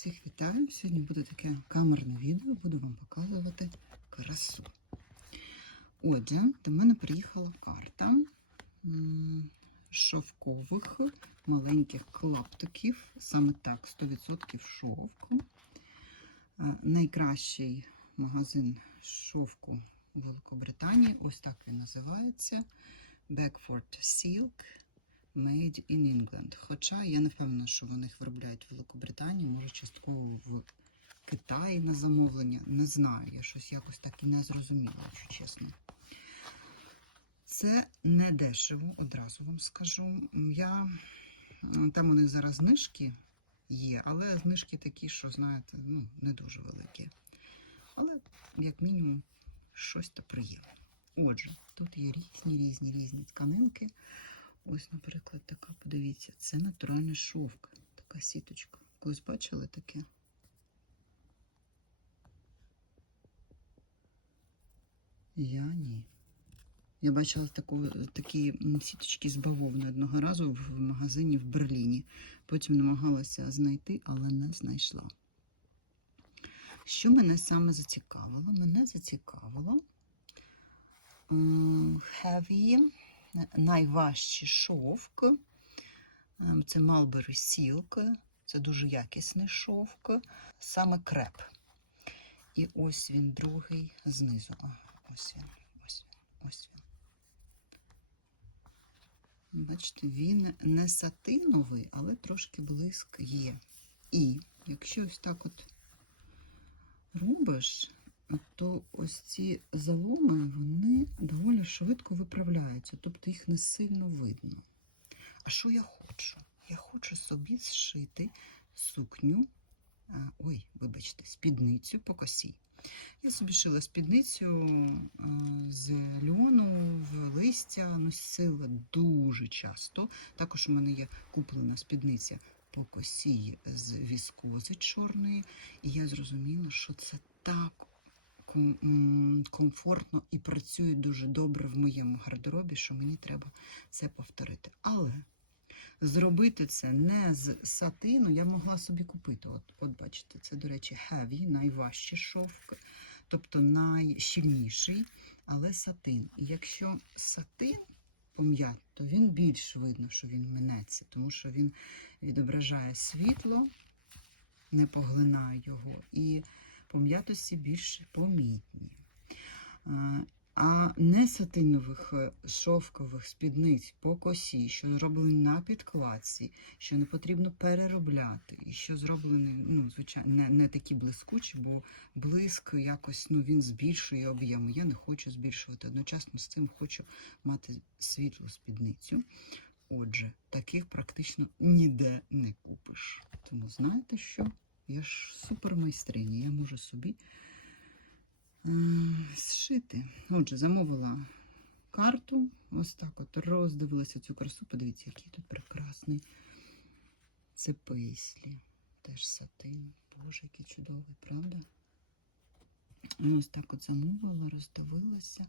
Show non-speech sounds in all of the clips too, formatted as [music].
Всіх вітаю! Сьогодні буде таке камерне відео, буду вам показувати красу. Отже, до мене приїхала карта шовкових маленьких клаптиків, саме так, 100% шовку. Е, Найкращий магазин шовку у Великобританії, ось так він називається. Beckford Silk Made in England. Хоча я не впевнена, що вони їх виробляють в Великобританії, може частково в Китаї на замовлення. Не знаю, я щось якось так і не зрозуміла, якщо чесно. Це не дешево, одразу вам скажу. Я, там у них зараз знижки є, але знижки такі, що, знаєте, ну, не дуже великі. Але, як мінімум, щось то приємне. Отже, тут є різні, різні, різні тканинки. Ось, наприклад, така, подивіться, це натуральний шовк, така сіточка. Колись бачили таке? Я ні. Я бачила таку, такі сіточки з бавовни одного разу в магазині в Берліні. Потім намагалася знайти, але не знайшла. Що мене саме зацікавило? Мене зацікавило heavy найважчий шовк. Ем, Це Mulberry Silk. Це дуже якісний шовк, саме креп. І ось він другий знизу. Ось він, ось він, ось він. Бачите, він не сатиновий, але трошки блиск є. І якщо ось так от робиш, то ось ці заломи вони доволі швидко виправляються, тобто їх не сильно видно. А що я хочу? Я хочу собі зшити сукню, ой, вибачте, спідницю по косі. Я собі шила спідницю з льону в листя, носила дуже часто. Також у мене є куплена спідниця по косі з віскози чорної, і я зрозуміла, що це так комфортно і працює дуже добре в моєму гардеробі, що мені треба це повторити. Але зробити це не з сатину я могла собі купити. От, от бачите, це, до речі, heavy, найважчий шовк, тобто найщільніший, але сатин. І якщо сатин пом'ят, то він більш видно, що він минеться, тому що він відображає світло, не поглинає його. І пом'ятості більш помітні. Е, А не сатинових е, шовкових спідниць по косі, що зроблені на підкладці, що не потрібно переробляти, і що зроблені, ну, звичайно, не, не такі блискучі, бо блиск якось ну, він збільшує об'єми. Я не хочу збільшувати. Одночасно з цим хочу мати світлу спідницю. Отже, таких практично ніде не купиш. Тому знаєте що? Я ж супермайстриня, я можу собі м, зшити. Отже, замовила карту, ось так от роздивилася цю красу. Подивіться, який тут прекрасний. Це пейслі, теж сатин. Боже, який чудовий, правда? Ось так от замовила, роздивилася.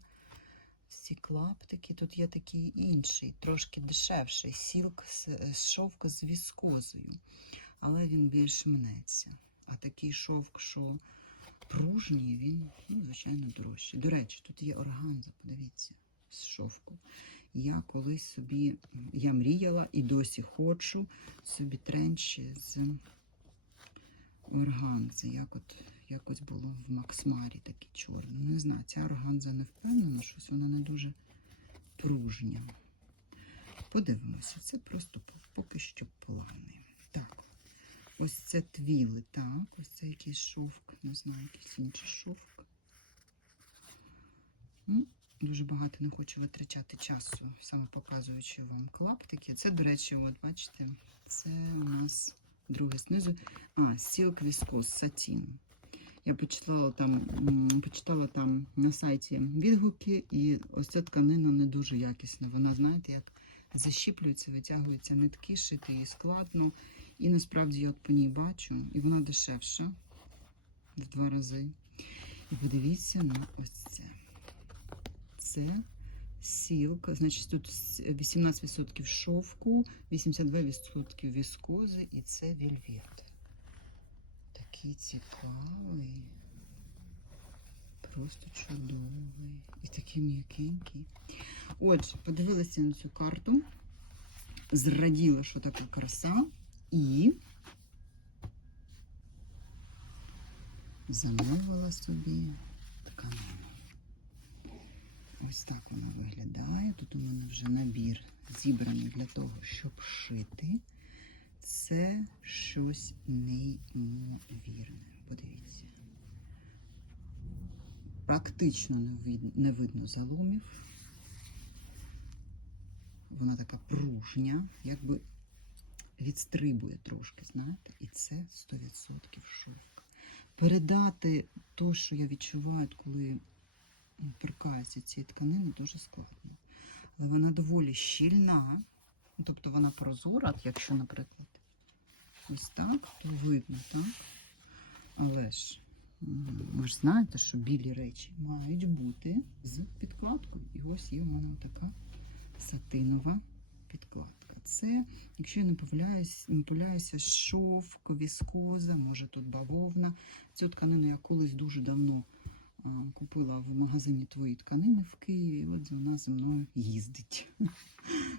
Всі клаптики. Тут є такий інший, трошки дешевший сілк з з шовк з віскозою, але він більш мнеться. А такий шовк, що пружній, він, ну, звичайно, дорожчий. До речі, тут є органза, подивіться, з шовку. Я колись собі, я мріяла і досі хочу собі тренчі з органзи. Як от якось було в Максмарі такі чорні. Не знаю, ця органза не впевнена, щось вона не дуже пружня. Подивимося, це просто поки що плани. Ось це твіли, так, ось це якийсь шовк, не знаю, якийсь інший шовк. Дуже багато не хочу витрачати часу, саме показуючи вам клаптики. Це, до речі, от бачите, це у нас друге знизу. А, Silk Viscose Satin. Я почитала там, почитала там на сайті відгуки, і ось ця тканина не дуже якісна. Вона, знаєте, як защіплюється, витягуються нитки, шити її складно. І насправді я от по ній бачу, і вона дешевша в два рази. І подивіться на ось це. Це сілка, значить тут 18% шовку, 82% віскози, і це вільвет. такий цікавий. Просто чудовий. І такий м'якенький. Отже, подивилася на цю карту, зраділа, що така краса, і замовила собі тканину. Ось так вона виглядає. Тут у мене вже набір зібраний для того, щоб шити. Це щось неймовірне. Подивіться. Практично не видно, не видно заломів. Вона така пружня, якби відстрибує трошки, знаєте, і це 100% шовк. Передати те, що я відчуваю, коли торкаюся цієї тканини, дуже складно. Але вона доволі щільна, тобто вона прозора, якщо, наприклад, ось так, то видно, так? Але ж ви ж знаєте, що білі речі мають бути з підкладкою. І ось є у мене така сатинова підкладка. Це, якщо я не помиляюсь, не помиляюся, шовк, віскоза, може тут бавовна. Цю тканину я колись дуже давно а, купила в магазині твої тканини в Києві. І от вона зі мною їздить [laughs]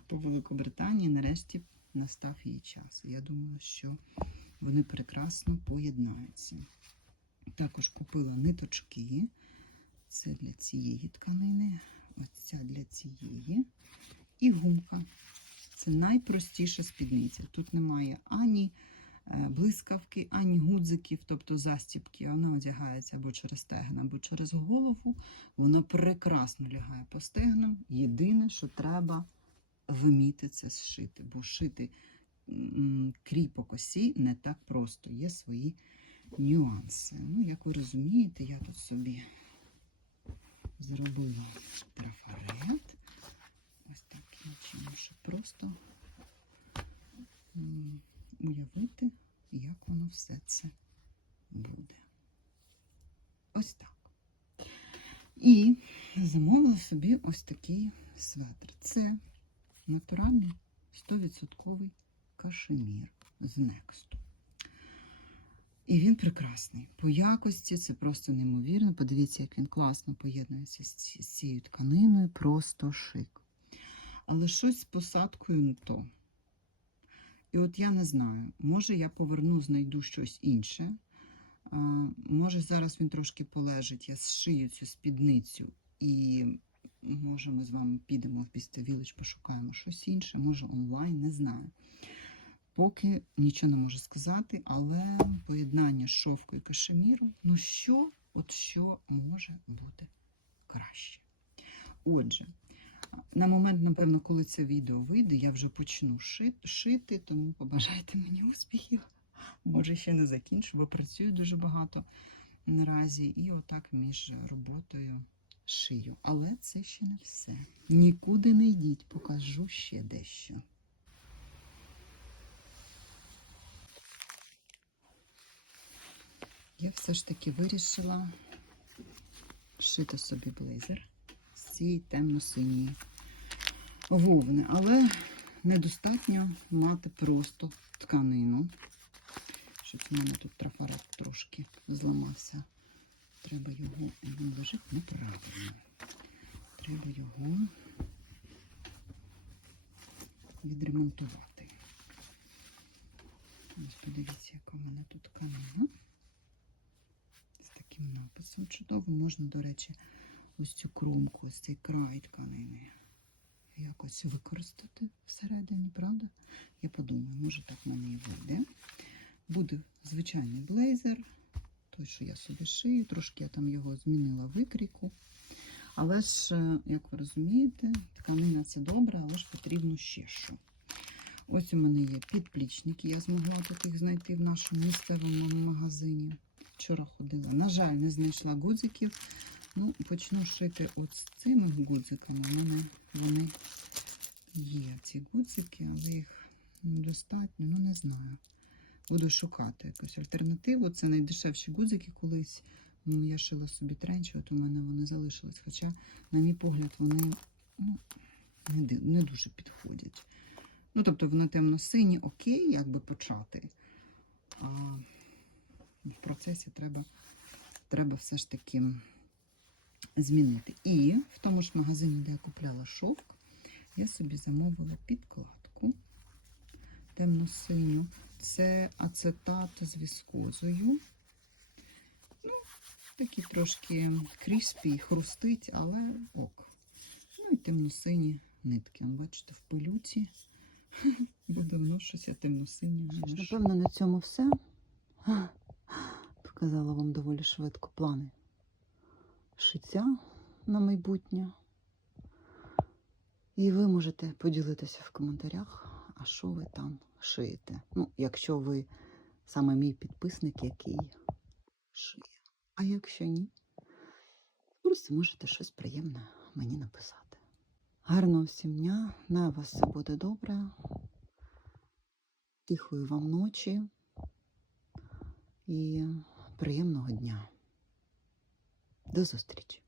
по Великобританії. Нарешті настав її час. Я думаю, що вони прекрасно поєднаються. Також купила ниточки. Це для цієї тканини, ось ця для цієї. І гумка. Це найпростіша спідниця. Тут немає ані е, блискавки, ані гудзиків, тобто застібки. Вона одягається або через стегна, або через голову. Вона прекрасно лягає по стегнам. Єдине, що треба вміти це зшити, бо шити м, кріпок осі не так просто. Є свої нюанси. Ну, як ви розумієте, я тут собі зробила трафарет. Ось таким чином, щоб просто уявити, як воно все це буде. Ось так. І замовила собі ось такий светр. Це натуральний 100% кашемір з Нексту. І він прекрасний. По якості це просто неймовірно. Подивіться, як він класно поєднується з цією тканиною, просто шик. Але щось з посадкою не то. І от я не знаю, може я поверну, знайду щось інше. А, може зараз він трошки полежить, я зшию цю спідницю і може ми з вами підемо в Піста Вілич, пошукаємо щось інше, може онлайн, не знаю. Поки нічого не можу сказати, але поєднання шовку і кашеміру, ну що, от що може бути краще. Отже, на момент, напевно, коли це відео вийде, я вже почну шити, тому побажайте мені успіхів. Може, ще не закінчу, бо працюю дуже багато наразі. І отак між роботою шию. Але це ще не все. Нікуди не йдіть, покажу ще дещо. Я все ж таки вирішила шити собі блейзер з цієї темно-синьої вовни, але недостатньо мати просто тканину. Щось у мене тут трафарет трошки зламався. Треба його, він лежить неправильно. Треба його відремонтувати. Ось подивіться, яка в мене тут тканина. З таким написом. Чудово, можна, до речі, ось цю кромку, ось цей край тканини якось використати всередині, правда? Я подумаю, може так в мене і вийде. Буде звичайний блейзер, той, що я собі шию, трошки я там його змінила викрійку. Але ж, е, як ви розумієте, тканина це добре, але ж потрібно ще що. Ось у мене є підплічники, я змогла таких знайти в нашому місцевому магазині. Вчора ходила. На жаль, не знайшла гудзиків. Ну, почну шити от з цими гудзиками. У мене вони є, ці гудзики, але їх недостатньо, ну не знаю. Буду шукати якусь альтернативу. Це найдешевші гудзики колись. Ну, я шила собі тренчі, от у мене вони залишились. Хоча, на мій погляд, вони ну, не, не дуже підходять. Ну, тобто вони темно-сині, окей, як би почати. А в процесі треба, треба все ж таки змінити. І в тому ж магазині, де я купляла шовк, я собі замовила підкладку темно-синю. Це ацетат з віскозою. Ну, такий трошки кріспі, хрустить, але ок. Ну і темно-сині нитки. Бачите, в пилюці. [laughs] Бо давно щось я темно-сині не. Напевно, на цьому все. [gasps] Показала вам доволі швидко плани шиття на майбутнє. І ви можете поділитися в коментарях, а що ви там шиєте. Ну, якщо ви саме мій підписник, який шиє. А якщо ні, просто можете щось приємне мені написати. Гарного всім дня, на вас все буде добре. Тихої вам ночі і приємного дня. До зустрічі!